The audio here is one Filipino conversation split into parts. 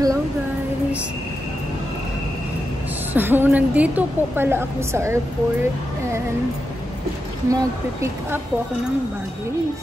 Hello guys! So, nandito po pala ako sa airport and magpipick up po ako ng baggage.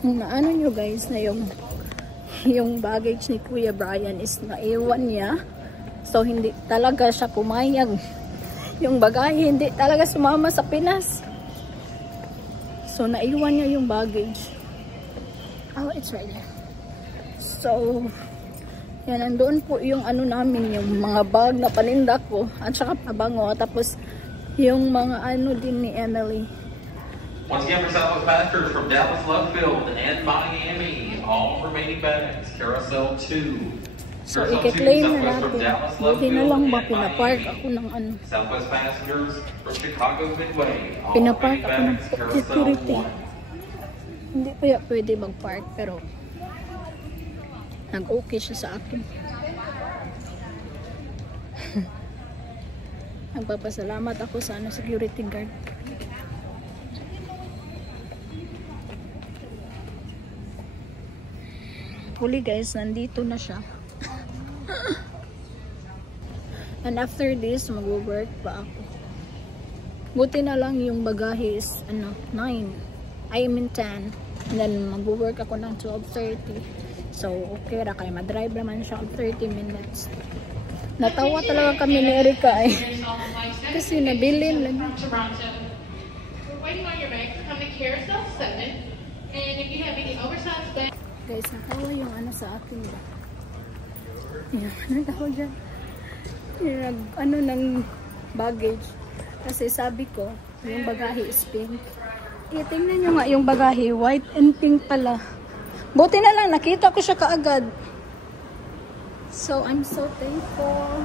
Naano nyo guys na yung baggage ni Kuya Brian is naiwan niya. So, hindi talaga siya pumayag. Yung bagahe, hindi talaga sumama sa Pinas. So, naiwan niya yung baggage. Oh, it's right there. So, yan, nandoon po yung ano namin, yung mga bag na paninda ko. At saka pabango. Tapos, yung mga ano din ni Emily. Once again for Southwest passengers from Dallas Love Field and Miami, all remaining bags, Carousel 2. So, i-claim na natin. Buti na lang ba pinapark ako ng ano. Southwest passengers from Chicago Midway, all Pinapark ako ng remaining security. bags, Hindi pa pwede mag-park pero nag-okay siya sa akin. Nagpapasalamat ako sa ano, security guard. Huli guys, nandito na siya. And after this, mag-work pa ako. Buti na lang yung bagahe is ano, 9. I mean 10. And then mag-work ako ng 12:30. So okay ra kay madrive naman siya of 30 minutes. Natawa talaga kami ni Erika eh. Kasi nabilin lang. We're waiting on your bag to come to Carousel 7. And if you have any oversized bags. Guys, natawa yung ano sa akin ba? Yan, natawa dyan. Yung ano ng baggage. Kasi sabi ko, yung bagahe is pink. Tingnan nyo nga yung bagahe, white and pink pala. Buti na lang, nakita ko siya kaagad. So, I'm so thankful.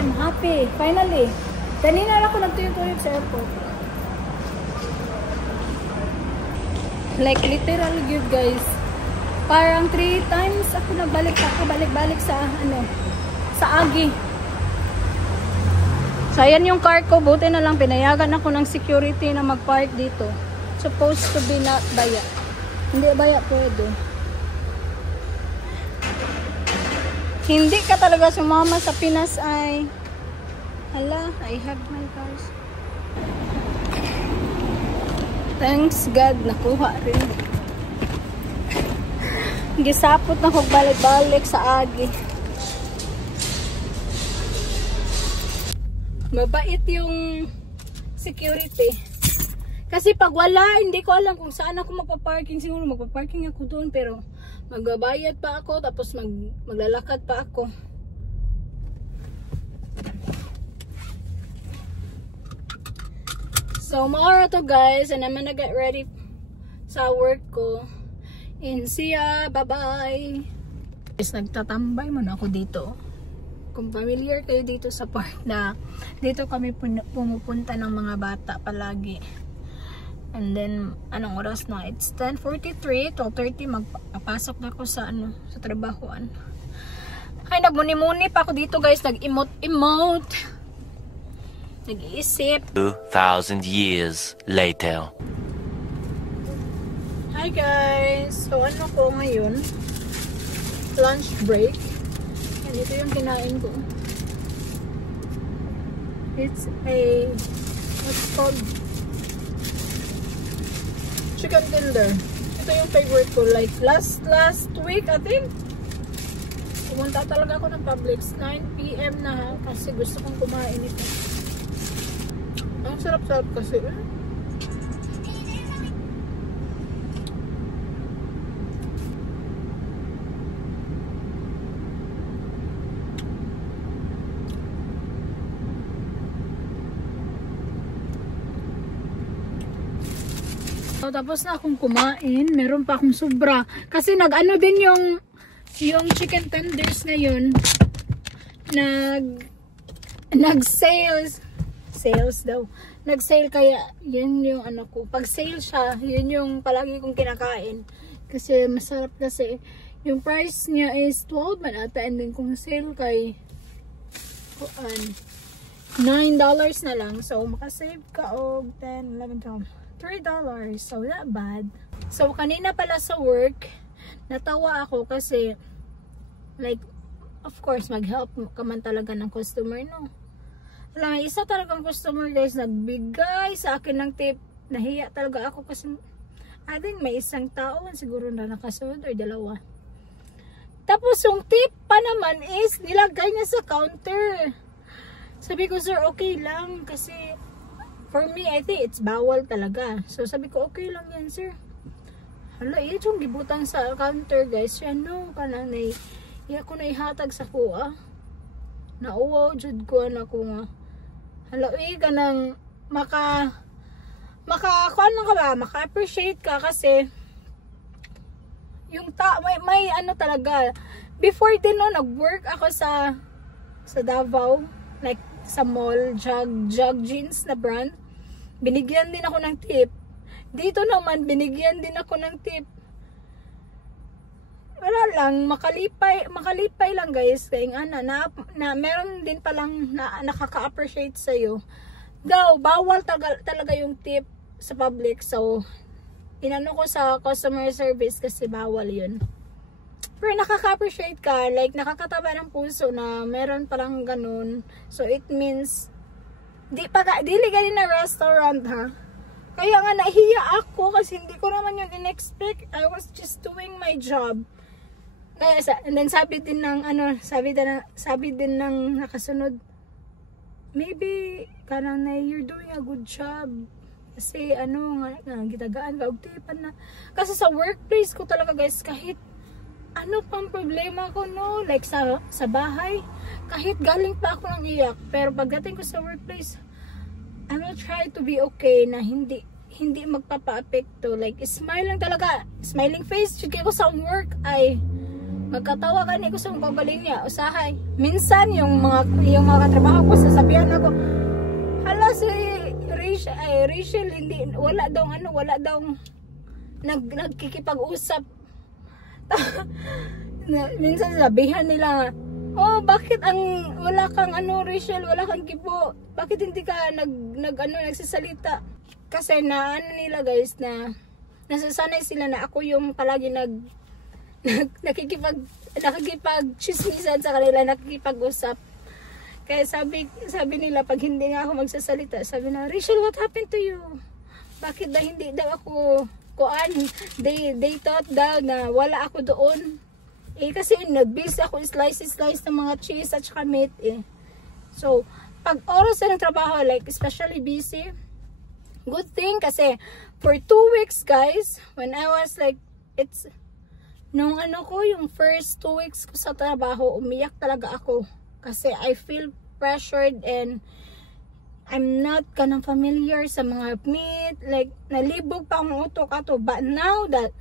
I'm happy. Finally. Kanina lang ako nagtuyot-tuyot sa airport. Like, literal good guys. Parang 3 times ako nagbalik sa ano, sa Agi. So, ayan yung car ko. Buti na lang, pinayagan ako ng security na mag-park dito. Supposed to be not baya. Hindi baya pwede. Hindi ka talaga sumama sa Pinas ay... Hala, I have my cars. Thanks God, nakuha rin. Gisapot na kong balik-balik sa Agi. Mabait yung security. Kasi pag wala, hindi ko alam kung saan ako magpa-parking. Siguro magpa-parking ako doon, pero magbabayad pa ako, tapos maglalakad pa ako. So, maura to guys, and I'm gonna get ready sa work ko. And see ya, bye-bye. Guys, nagtatambay muna ako dito. Kung familiar kayo dito sa park na dito kami pumupunta ng mga bata palagi. And then, anong oras na? It's 10:43, 12:30, magpapasok na ako sa ano, sa trabahoan. Ay, nagmuni-muni pa ako dito guys, nag-emote. Nag-iisip. 2,000 years later. Hi guys! So ano ko ngayon? Lunch break. And ito yung kinain ko. It's a... what's it called? Chicken tender. Ito yung favorite ko. Like last week I think. Pumunta talaga ako ng Publix. 9 PM na ha. Kasi gusto kong kumain ito. Ang sarap-sarap kasi eh. So, tapos na akong kumain. Meron pa akong sobra. Kasi nag-ano din yung chicken tenders na yun. Nag-sales. Sales daw. Nag-sale kaya yun yung ano ko. Pag sale siya, yun yung palagi kong kinakain. Kasi masarap kasi. Yung price niya is 12 man ata. And then kung sale kay $9 na lang. So, makasave ka og 10, 11, 12, $3. So, not bad. So, kanina pala sa work, natawa ako kasi, like, of course, mag-help ka man talaga ng customer, no? Alam, isa talagang customer, guys, nagbigay sa akin ng tip. Nahiya talaga ako kasi, I think may isang tao, siguro na nakasunod or dalawa. Tapos, yung tip pa naman is, nilagay niya sa counter. Sabi ko, sir, okay lang. Kasi, for me, I think it's bawal talaga. So, sabi ko, okay lang yan, sir. Hala, yung gibutang sa counter, guys. Yan, no, kanang iya ko na ihatag sa kuha. Nauwaw, jud ko, anak ko nga. Hala, kanang kuan ka ba? Maka-appreciate ka kasi, yung may ano talaga. Before din, no, nag-work ako sa Davao. Like, sa mall, jug jeans na brand. Binigyan din ako ng tip. Dito naman, binigyan din ako ng tip. Wala lang, makalipay lang, guys. Kaya na meron din palang nakaka-appreciate sa'yo. Though, bawal talaga yung tip sa public. So, inano ko sa customer service kasi bawal yun. Pero nakaka-appreciate ka, like nakakataba ng puso na meron palang ganun. So it means dili galing na restaurant, ha. Kaya nga nahiya ako kasi hindi ko naman yun in-expect. I was just doing my job. Kaya and then sabi din ng nakasunod, maybe kanang na you're doing a good job. Kasi gitagaan ka og tipan na. Kasi sa workplace ko talaga, guys, kahit ano pang problema ko, no, like sa bahay, kahit galing pa ako ng iyak, pero pagdating ko sa workplace, I will try to be okay na hindi magpapa-apekto. Like, smile lang talaga, smiling face. Sige ko sa work ay magkatawa gani ko sa mga galing niya, usahay. Minsan yung mga katrabaho ko, sasabihan ako, hala, si Rachel hindi, wala daw nagkikipag-usap. Minsan sabihan nila, oh, bakit wala kang Rachel, wala kang gibo, bakit hindi ka nagsasalita? Kasi nila, guys, na nasasanay sila na ako yung palagi nakikipag-chismisan sa kanila, nakikipag-usap. Kaya sabi nila, pag hindi nga ako magsasalita, sabi na, Rachel, what happened to you? Bakit hindi daw ako they thought daw na wala ako doon. Kasi nag-busy ako slice ng mga cheese at saka meat, So, pag oras ng trabaho, like, especially busy, good thing kasi for 2 weeks, guys, when I was like, yung first 2 weeks ko sa trabaho, umiyak talaga ako. Kasi I feel pressured and I'm not kanang familiar sa mga meat, like nalibog pa akong utok ato. But now that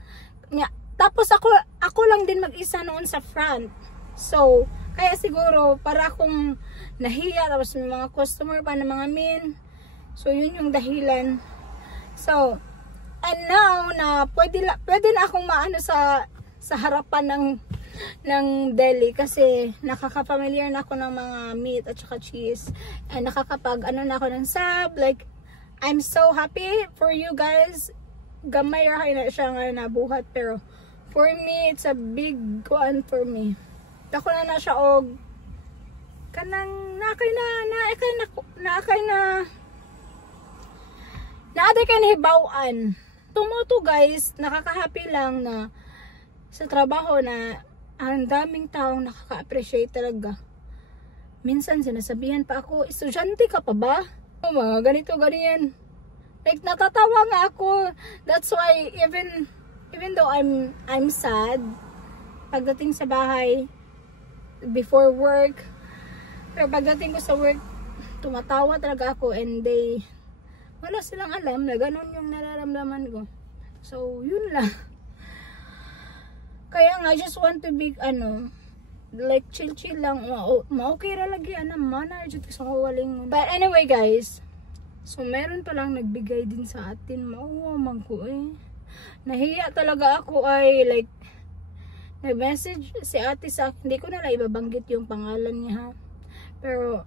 tapos ako lang din mag-isa noon sa front. So, kaya siguro para akong nahiya, tapos may mga customer pa na mga min. So, yun yung dahilan. So, and now na pwede na akong maano sa harapan ng deli kasi nakaka-familiar na ako ng mga meat at saka cheese, and nakakapag na ako ng sab. Like, I'm so happy for you guys. Gamay rahay na siya nga nabuhat, pero for me it's a big one for me. Dako na siya og kanang naakay na hibawaan. Tumuto, guys, nakaka-happy lang na sa trabaho na ang daming taong nakaka-appreciate talaga. Minsan sinasabihan pa ako, estudyante ka pa ba? O mga ganito, ganyan. Like, natatawa nga ako. That's why, even though I'm sad, pagdating sa bahay, before work, pero pagdating ko sa work, tumatawa talaga ako, and wala silang alam na ganun yung nararamdaman ko. So, yun lang. Kaya nga, I just want to be, like, chill lang. Ma-okay ra lagi, mana, dito sa kawaling. But anyway, guys, so, meron palang nagbigay din sa atin. Mauwamang ko, Nahiya talaga ako like, nag-message si ate sa akin. Hindi ko na lang ibabanggit yung pangalan niya, ha. Pero,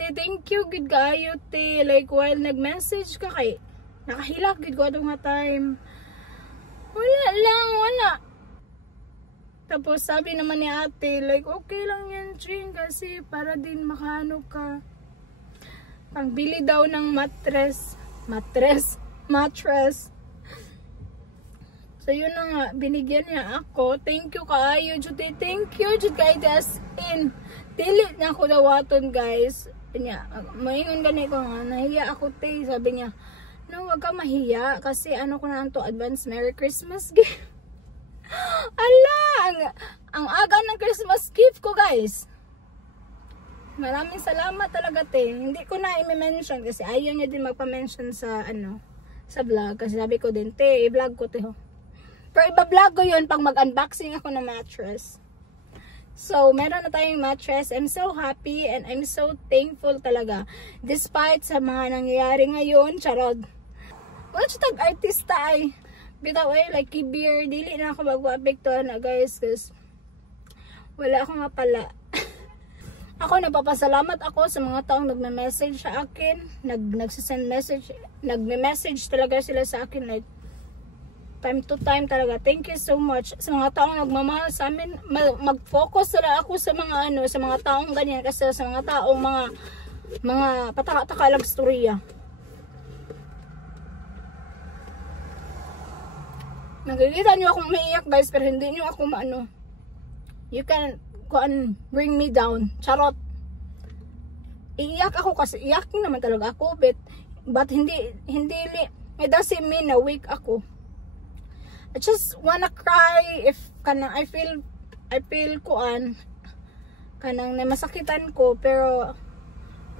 te, thank you good kayo te. Like while nag-message ka kay nakahilak gid ko atong time. Wala. Tapos sabi naman ni ate, like okay lang yan Ching kasi para din makaano ka. Pangbili daw ng mattress. So yun na nga, binigyan niya ako. Thank you kaayo Jude. Thank you Jude kay as in. Dili na ako dawaton guys. Niya, maingon gani ko nga, nahiya ako te. Sabi niya, no, wag ka mahiya kasi ano ko na to advance Merry Christmas gift. Ala, ang aga ng Christmas gift ko guys. Maraming salamat talaga te. Hindi ko na i-mention kasi ayaw niya din magpa-mention sa sa vlog kasi sabi ko din te, i-vlog ko te ho. Pero iba-vlog ko 'yun pag mag-unboxing ako ng mattress. So, meron na tayong mattress. I'm so happy and I'm so thankful talaga. Despite sa mga nangyayari ngayon, charot. Wala siya tag-artista ay. Bitaw ay, like beer, dili na ako mag-apektuhan na guys. Kasi wala ako nga pala. Ako, nagpapasalamat ako sa mga taong nagme-message sa akin. Nagsisend message. Nagme-message talaga sila sa akin. Like, time to time talaga. Thank you so much. Sa mga taong nagmamahal sa amin, mag-focus sila ako sa mga sa mga taong ganyan. Kasi sa mga taong mga pataka-taka lang storya. Nakikita nyo akong umiiyak guys, pero hindi nyo ako you can bring me down. Charot. Iiyak ako kasi iyakin naman talaga ako, but hindi it doesn't mean na weak ako. I just wanna cry if kanang I feel kanang namasakitan ko, pero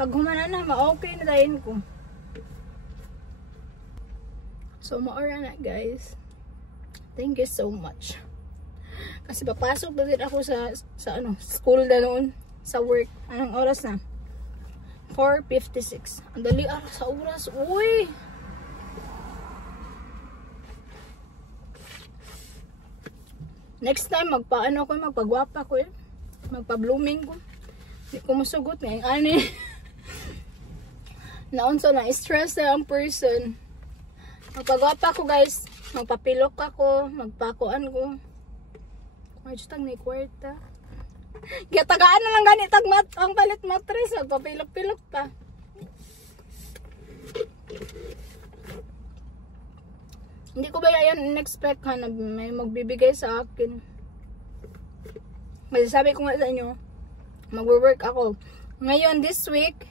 pag humana na ma-okay na dayon ko. So maura na guys. Thank you so much. Kasi papasok na din ako sa school na noon, sa work. Anong oras na? 4:56. Ang dali sa oras. Uy! Next time magpagwapa ko eh. Magpa-blooming ko. Hindi ko masugot ngayong ani. Naunsa na stress na ang person. Magpagwapa ko guys. Magpapilok ako, magpakuan ko. Ay, jutang na kwarta. Kaya tagaan na lang ganit ang palit mattress. Magpapilok-pilok pa. Hindi ko ba yan in-expect na may magbibigay sa akin. Kasi sabi ko nga sa inyo, mag-work ako. Ngayon, this week,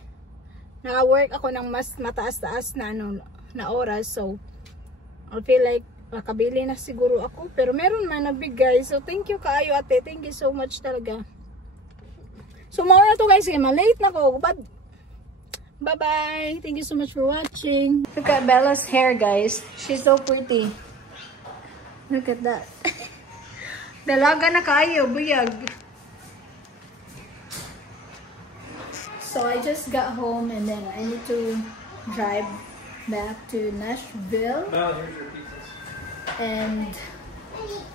naka-work ako ng mas mataas-taas na oras. So, I feel like makabili na siguro ako. Pero meron man nagbigay. So, thank you kaayo ate. Thank you so much talaga. So, mauna to guys. Malate na ko. But, bye-bye. Thank you so much for watching. Look at Bella's hair guys. She's so pretty. Look at that. Dalaga na kaayo. Buyag. So, I just got home and then I need to drive back to Nashville. No, here's your pizzas. And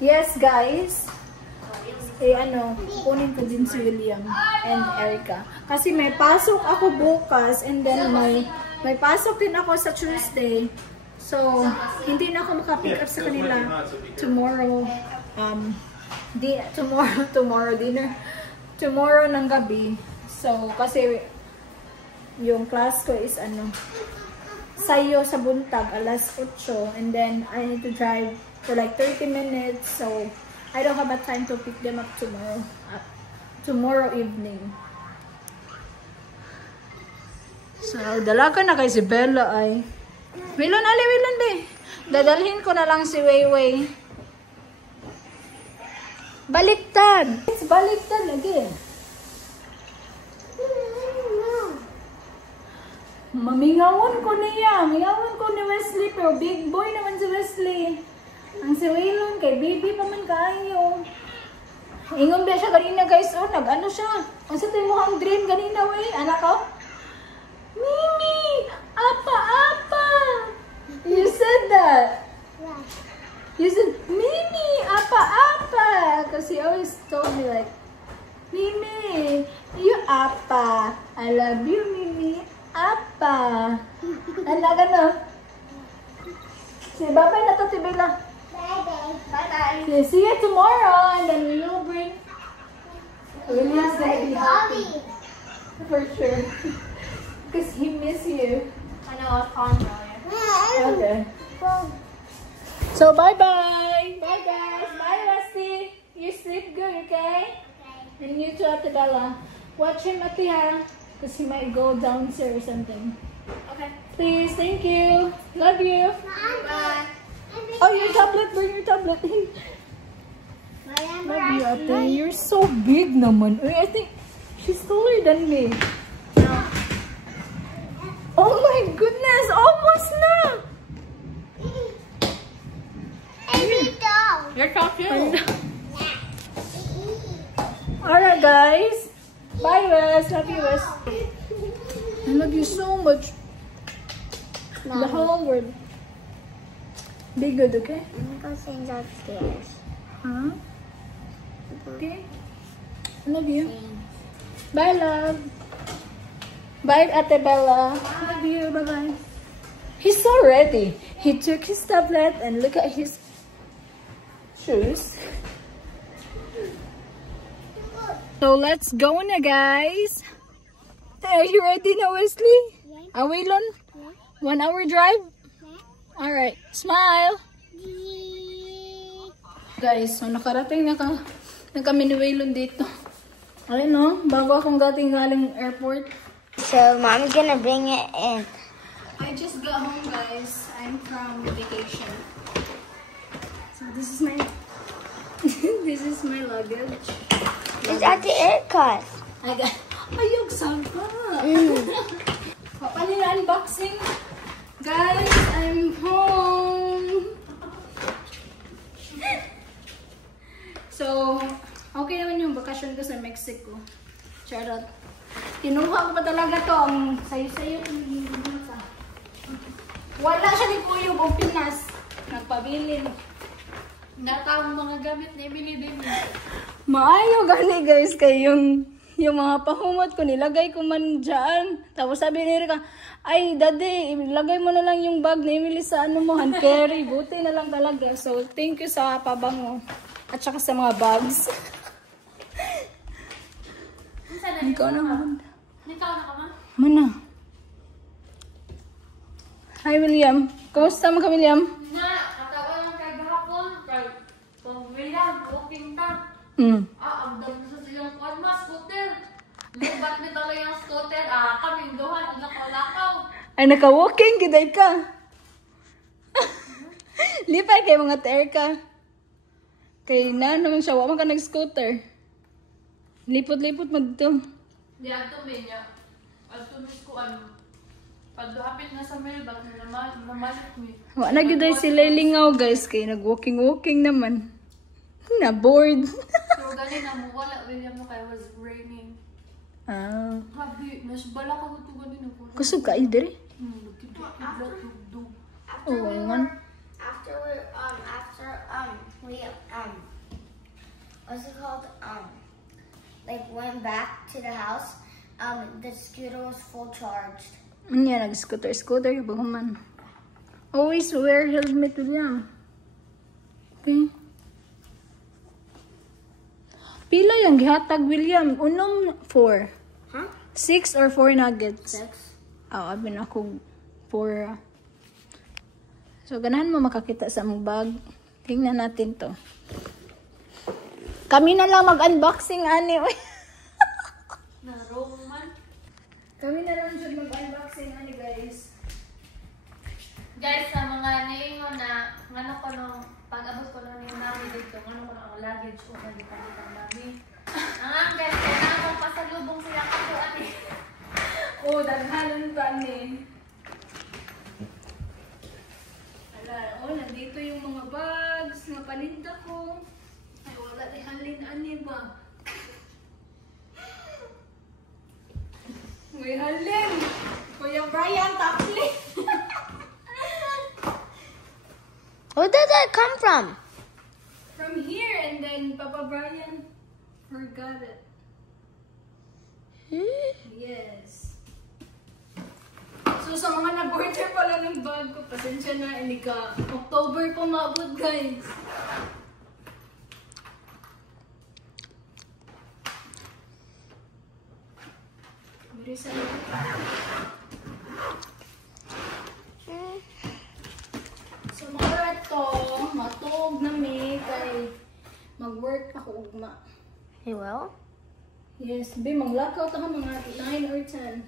yes guys, kunin ko din si William and Erica. Kasi may pasok ako bukas and then may pasok din ako sa Tuesday. So, hindi na ako makapick up sa kanila tomorrow. Tomorrow dinner. Tomorrow ng gabi. So, kasi yung class ko is sayo sa buntag, alas 8. And then, I need to drive for like 30 minutes. So, I don't have a time to pick them up tomorrow evening. So, dalaga na kay si Bella ay. Wilon be. Dadalhin ko na lang si Wayway. Baliktad! It's baliktad again. Mamingawon ko niya. Mingawon ko ni Wesley. Pero big boy naman si Wesley. Ang si Waylon kay baby pa man kayo. Ingon ba siya kanina guys. Oh, nag-ano siya. Ang sa tayo mukhang dream kanina wey. Anak ko. Mimi! Apa, apa! You said that. You said, Mimi! Apa, apa! Because he always told me like, Mimi, you apa. I love you, Mimi. Apa. Ano, gano? Si babay na to, si Bella. Bye-bye. So, see you tomorrow, and then we will bring William's gonna be happy. For sure. Because he miss you. I know, I'll call him earlier. Okay. So, bye-bye. Bye, guys. Bye, Rusty. You sleep good, okay? And you too, Ate Bella. Watch him, Ate, ha? Because he might go downstairs or something. Okay. Please, thank you. Love you. Bye. Oh, your tablet. Bring your tablet. Love you, Ate. You're so big naman. Uy, I think she's taller than me. Oh my goodness! Almost na! You're so cute. Alright, guys. Bye, Wes. Love you, Wes. I love you so much. The whole world. Be good, okay? I'm gonna go change upstairs. Huh? Okay. I love you. Bye, love. Bye, Ate Bella. Love you. Bye-bye. He's so ready. He took his tablet and look at his shoes. So let's go na, guys. Are you ready now, Wesley? Yeah. Are we on? Yeah. 1 hour drive? Yeah. Alright. Smile. Guys, so nakarating na kami ni Waylon dito. Ayun no, bago akong galing airport. So mom's gonna bring it in. I just got home, guys. I'm from vacation. So this is my this is my luggage. It's at the aircon. I got ayog sapa. Paano na unboxing? Guys, I'm home. So, okay naman yung bakasyon ko sa Mexico. Charot. Kinuha ko pa talaga to ang sayo-sayo. Wala siya ni Kuya o Pinas. Nagpabilin. Natawang mga gamit na ibili din. Maayo gani guys kay yung mga pahumot ko nilagay ko man dyan. Tapos sabi ni Rika, ay daddy, ilagay mo na lang yung bag na Emily sa ano mo, hand carry. Buti na lang talaga. So thank you sa pabango. At saka sa mga bags. Ikaw naman. Nitaw na ka ma? Mana? Hi William. Kumusta mo ka William? Na, katawa lang kay gahapon. Kay William, walking ka. Ang dami sa silang kwan ma, scooter. Lubat ni talaga yung scooter. Kaming duhan, lakaw-lakaw. Ay naka-walking, giday ka. Lipay kay mga tear ka. Kay na naman siya, wala ka nag-scooter. Lipot-lipot mo dito. Di ato niya. Ato mis ko ano. Pagdahapit na sa mailbag, namalit mi. Wala na giday sila lingaw guys, kay nag-walking-walking naman. Na-bored. So gani na mo wala, William no kaya was raining. Habi, mas bala ka ito gani na po. Kusog ka idere? Dugdug. Oo, man. After we what's it called? Like went back to the house. The scooter was full charged. Yan, nag-scooter yung baguman. Always wear helmet William. Okay. Pila yung gihatag William? Unong 4? Huh? 6 or 4 nuggets? 6. Abin ako 4. So, ganahan mo makakita sa mong bag. Tingnan natin to. Kami na lang mag-unboxing, ani. Narong man. Kami na lang dyan mag-unboxing, ani, guys. Guys, sa mga niingon na ngano ko nung pag-abot ko nung yung mami dito, ngano ko nung luggage ko na dito ang mami. Ang guys, kaya na akong pasalubong siya ako, ani. Oh, daghanan pa, ani. Oh, nandito yung mga bags na paninda ko. Ay, wala di halin ani ba? May halin! Kuya Brian, tapli! Where did that come from? From here, and then Papa Brian forgot it. Yes. So sa mga nag-order pala ng bag ko, pasensya na, hindi ka. October pa maabot, guys. Very salad. So mga rato, matog na may kay mag-work ako ugma. You will? Yes, be, mag-lockout ako mga 9 or 10.